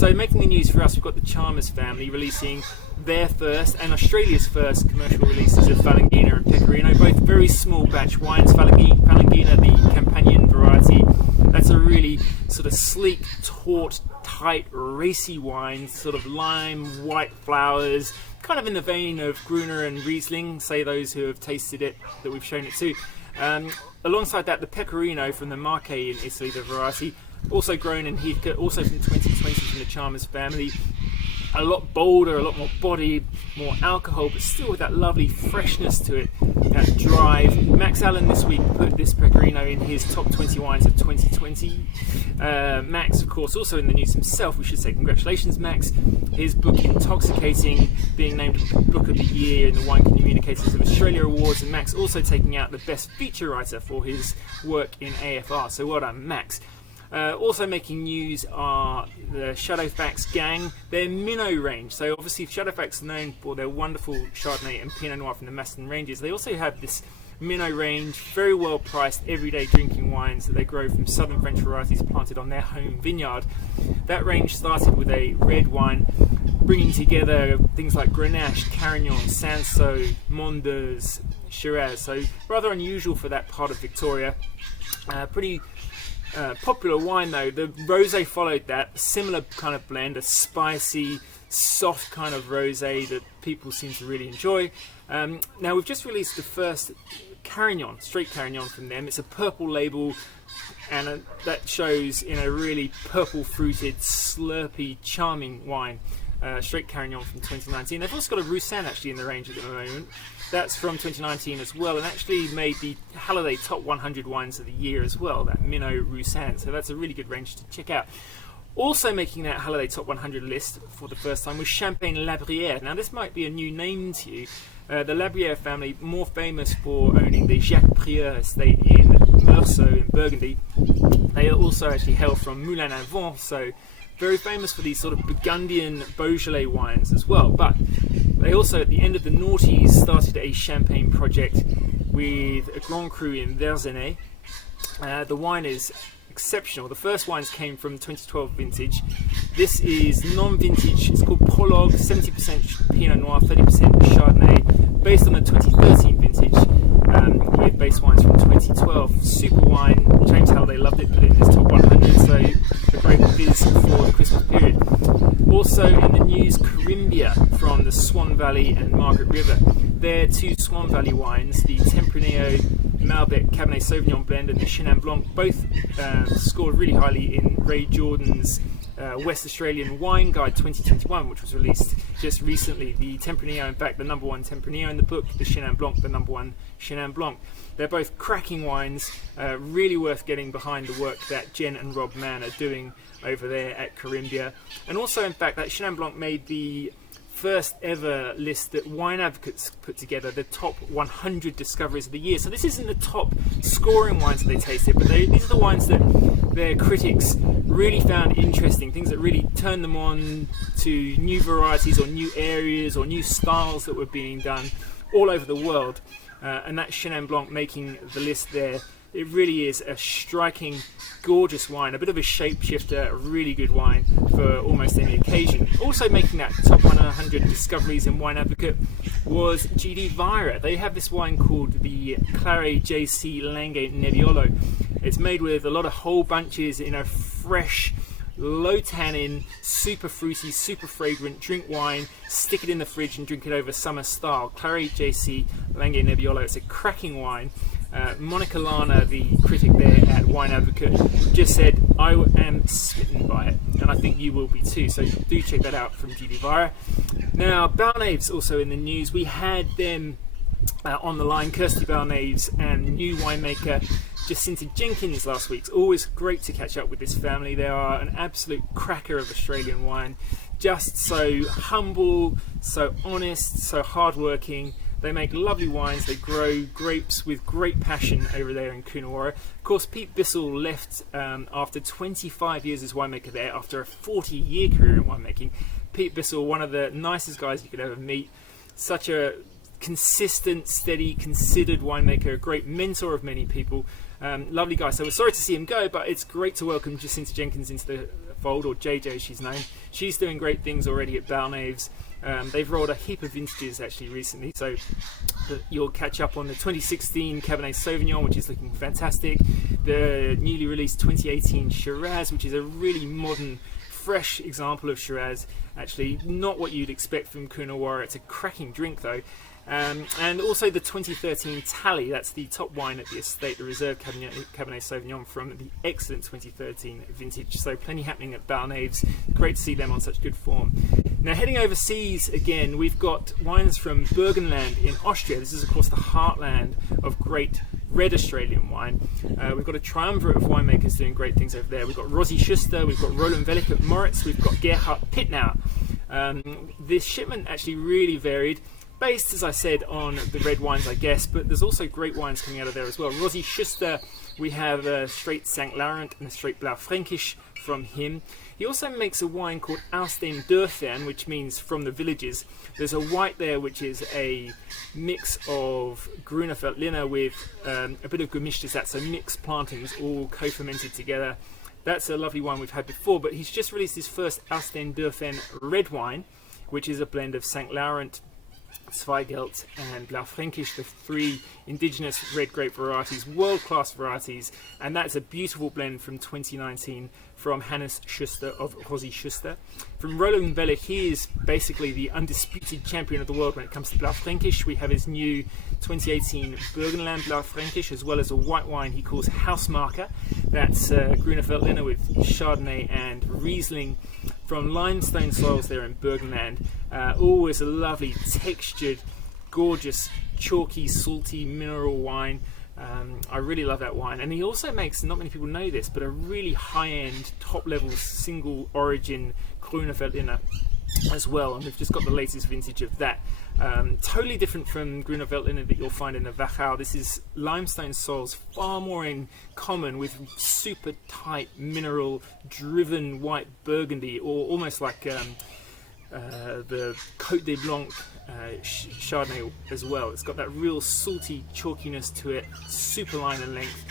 So making the news for us, we've got the Chalmers family releasing their first and Australia's first commercial releases of Falanghina and Pecorino, both very small batch wines. Falanghina, the Campanian variety, that's a really sort of sleek, taut, tight, racy wine, sort of lime, white flowers, kind of in the vein of Gruner and Riesling, say those who have tasted it, that we've shown it to. Alongside that, the Pecorino from the Marche in Italy, the variety, also grown in Heathcote, also from 2020 from the Chalmers family. A lot bolder, a lot more body, more alcohol, but still with that lovely freshness to it, that drive. Max Allen this week put this Pecorino in his top 20 wines of 2020. Max, of course, also in the news himself. We should say congratulations, Max. His book Intoxicating being named Book of the Year in the Wine Communicators of Australia Awards, and Max also taking out the Best Feature Writer for his work in AFR. So well done, Max. Also making news are the Shadowfax gang, their Minnow range. So obviously Shadowfax are known for their wonderful Chardonnay and Pinot Noir from the Maston ranges. They also have this Minnow range, very well priced everyday drinking wines that they grow from southern French varieties planted on their home vineyard. That range started with a red wine, bringing together things like Grenache, Carignan, Sanso, Mondeuse, Shiraz. So rather unusual for that part of Victoria. Pretty popular wine though. The Rosé followed that, similar kind of blend, a spicy, soft kind of rosé that people seem to really enjoy. Now we've just released the first Carignan, straight Carignan from them. It's a purple label, and that shows in a really purple fruited, slurpy, charming wine. Straight Carignan from 2019. They've also got a Roussanne actually in the range at the moment. That's from 2019 as well, and actually made the Halliday Top 100 Wines of the Year as well, that Minnow Roussanne. So that's a really good range to check out. Also making that Halliday Top 100 list for the first time was Champagne Labrière. Now this might be a new name to you. The Labrière family, more famous for owning the Jacques Prieur estate in Meursault in Burgundy. They also actually hail from Moulin à Vent, so very famous for these sort of Burgundian Beaujolais wines as well. But they also, at the end of the noughties, started a champagne project with a Grand Cru in Verzenay. The wine is exceptional. The first wines came from 2012 vintage. This is non-vintage. It's called Prologue, 70% Pinot Noir, 30% Chardonnay, based on the 2013 vintage, with base wines from 2012. Super wine. James Halliday loved it, put it in his top 100, so a great fizz for the Christmas period. Also in the news, Corymbia from the Swan Valley and Margaret River. They're two Swan Valley wines, the Tempranillo Malbec Cabernet Sauvignon blend and the Chenin Blanc, both scored really highly in Ray Jordan's West Australian Wine Guide 2021, which was released just recently. The Tempranillo, in fact, the number one Tempranillo in the book, the Chenin Blanc, the number one Chenin Blanc. They're both cracking wines, really worth getting behind the work that Jen and Rob Mann are doing over there at Corymbia. And also, in fact, that Chenin Blanc made the first ever list that Wine Advocates put together, the top 100 discoveries of the year. So this isn't the top scoring wines that they tasted, but these are the wines that their critics really found interesting, things that really turned them on to new varieties or new areas or new styles that were being done all over the world. And that Chenin Blanc making the list there, it really is a striking, gorgeous wine, a bit of a shapeshifter, a really good wine for almost any occasion. Also making that top 100 discoveries in Wine Advocate was GD Vira. They have this wine called the Claret JC Langhe Nebbiolo. It's made with a lot of whole bunches in a fresh, low tannin, super fruity, super fragrant drink wine. Stick it in the fridge and drink it over summer style. Claret JC Langhe Nebbiolo. It's a cracking wine. Monica Lana, the critic there at Wine Advocate, just said, I am smitten by it, and I think you will be too, so do check that out from GD Vira. Now, Balnaves also in the news. We had them on the line, Kirsty Balnaves and new winemaker Jacinta Jenkins last week. It's always great to catch up with this family. They are an absolute cracker of Australian wine, just so humble, so honest, so hardworking. They make lovely wines. They grow grapes with great passion over there in Coonawarra. Of course, Pete Bissell left after 25 years as winemaker there, after a 40-year career in winemaking. Pete Bissell, one of the nicest guys you could ever meet. Such a consistent, steady, considered winemaker, a great mentor of many people. Lovely guy. So we're sorry to see him go, but it's great to welcome Jacinta Jenkins into the fold, or JJ she's known. She's doing great things already at Balnaves. They've rolled a heap of vintages actually recently, so you'll catch up on the 2016 Cabernet Sauvignon, which is looking fantastic, the newly released 2018 Shiraz, which is a really modern, fresh example of Shiraz, actually not what you'd expect from Coonawarra. It's a cracking drink though. And also the 2013 Tally, that's the top wine at the estate, the reserve Cabernet Sauvignon from the excellent 2013 vintage. So plenty happening at Balnaves. Great to see them on such good form. Now heading overseas again, we've got wines from Burgenland in Austria. This is of course the heartland of great red Australian wine. We've got a triumvirate of winemakers doing great things over there. We've got Rosé Schuster, we've got Roland Vellick at Moritz, we've got Gerhard Pittnau. This shipment actually really varied, based, as I said, on the red wines, I guess, but there's also great wines coming out of there as well. Rosé Schuster, we have a straight St. Laurent and a straight Blaufränkisch from him. He also makes a wine called Aus den Dörfern, which means from the villages. There's a white there, which is a mix of Grüner Veltliner with a bit of Gemischtes, that's so mixed plantings all co-fermented together. That's a lovely wine we've had before, but he's just released his first Aus den Dörfern red wine, which is a blend of St. Laurent, Zweigelt and Blaufränkisch, the three indigenous red grape varieties, world-class varieties, and that's a beautiful blend from 2019 from Hannes Schuster of Rosé Schuster. From Roland Vellick, he is basically the undisputed champion of the world when it comes to Blaufränkisch. We have his new 2018 Burgenland Blaufränkisch, as well as a white wine he calls Hausmarker. That's Grüner Veltliner with Chardonnay and Riesling from limestone soils there in Burgenland. Always a lovely, textured, gorgeous, chalky, salty mineral wine. I really love that wine. And he also makes, not many people know this, but a really high-end, top-level, single origin Grüner Veltliner as well. And we've just got the latest vintage of that. Totally different from Grüner Veltliner that you'll find in the Wachau. This is limestone soils, far more in common with super tight, mineral-driven white Burgundy, or almost like the Côte des Blancs Chardonnay as well. It's got that real salty chalkiness to it, super line and length.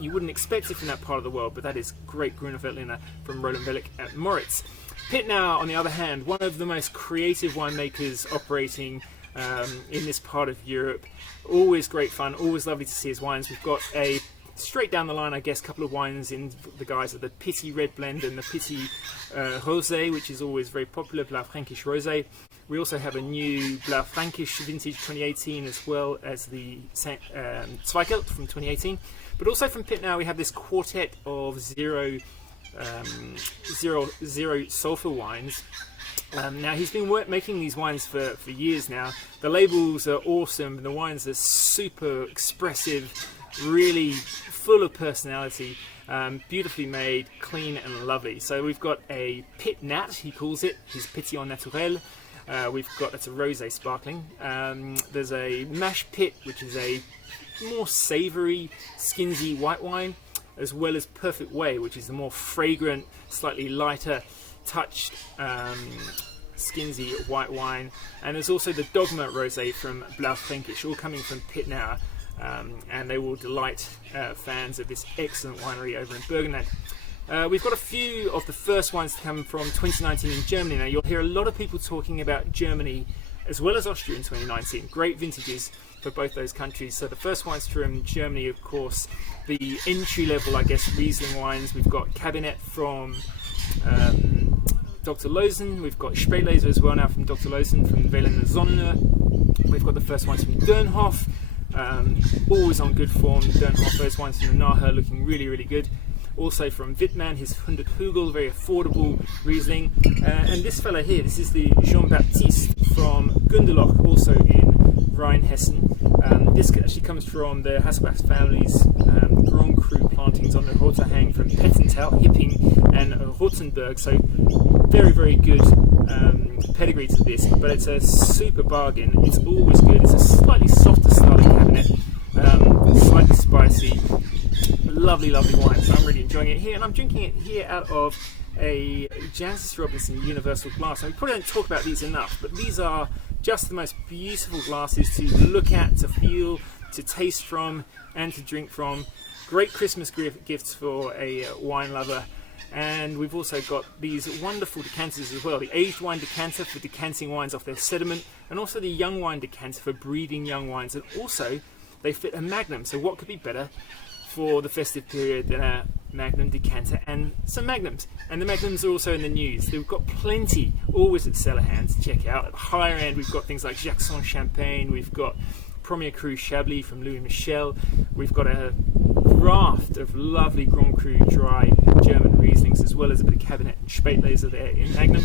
You wouldn't expect it from that part of the world, but that is great Grüner Veltliner from Roland Vellick at Moritz. Pittnau, on the other hand, one of the most creative winemakers operating in this part of Europe. Always great fun, always lovely to see his wines. We've got a straight down the line, I guess, couple of wines in the guise of the Pitti Red Blend and the Pitti Rosé, which is always very popular, Blaufränkisch Rosé. We also have a new Blaufränkisch vintage 2018, as well as the Zweigelt from 2018. But also from Pittnau we have this quartet of zero sulfur wines. Now he's been making these wines for years now. The labels are awesome, the wines are super expressive, really full of personality, beautifully made, clean and lovely. So we've got a Pit Nat, he calls it, his Pétillant Naturel. We've got, that's a rosé sparkling. There's a Mash Pit, which is a more savoury, skinsy white wine, as well as Perfect Way, which is the more fragrant, slightly lighter touched, skinsy white wine. And there's also the Dogma Rosé from Blaufränkisch, all coming from Pittnau. And they will delight fans of this excellent winery over in Burgenland. We've got a few of the first wines to come from 2019 in Germany. Now you'll hear a lot of people talking about Germany as well as Austria in 2019. Great vintages for both those countries. So the first wines from Germany, of course, the entry level, I guess, Riesling wines. We've got Cabernet from Dr. Lozen. We've got Spätlese as well now from Dr. Lozen from Wählen Sonne. We've got the first wines from Dönhoff. Always on good form. Dönhoff, those wines from the Nahe looking really, really good. Also from Wittmann, his 100 Hügel, very affordable Riesling. And this fella here, this is the Jean-Baptiste from Gunderloch, also in Rheinhessen. This actually comes from the Hasselbach family's Grand Cru plantings on the Roter Hang from Pettental, Hipping and Rothenburg. So very, very good pedigree to this, but it's a super bargain. It's always good. It's a slightly softer style of Cabernet, slightly spicy. Lovely, lovely wine. So I'm really enjoying it here, and I'm drinking it here out of a Jancis Robinson Universal glass. Now, we probably don't talk about these enough, but these are just the most beautiful glasses to look at, to feel. to taste from and to drink from. Great Christmas gifts for a wine lover. And we've also got these wonderful decanters as well. The aged wine decanter for decanting wines off their sediment, and also the young wine decanter for breeding young wines. And also, they fit a Magnum. So what could be better for the festive period than a Magnum decanter and some Magnums? And the Magnums are also in the news. We've got plenty always at CellarHand to check out. At the higher end, we've got things like Jacquesson Champagne. We've got Premier Cru Chablis from Louis Michel. We've got a raft of lovely Grand Cru dry German Rieslings, as well as a bit of Cabernet and Spätlese there in Magnum.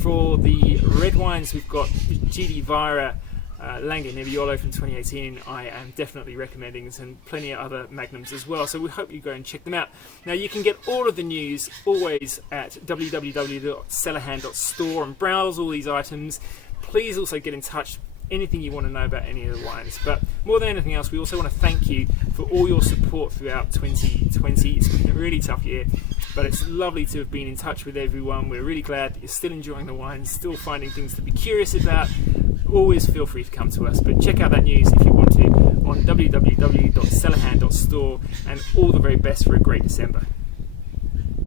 For the red wines, we've got GD Vira Langhe Nebbiolo from 2018. I am definitely recommending, and plenty of other Magnums as well, so we hope you go and check them out. Now you can get all of the news always at www.cellarhand.store and browse all these items. Please also get in touch, anything you want to know about any of the wines. But more than anything else, we also want to thank you for all your support throughout 2020. It's been a really tough year, but it's lovely to have been in touch with everyone. We're really glad that you're still enjoying the wines, still finding things to be curious about. Always feel free to come to us, but check out that news if you want to on www.cellarhand.store, and all the very best for a great December.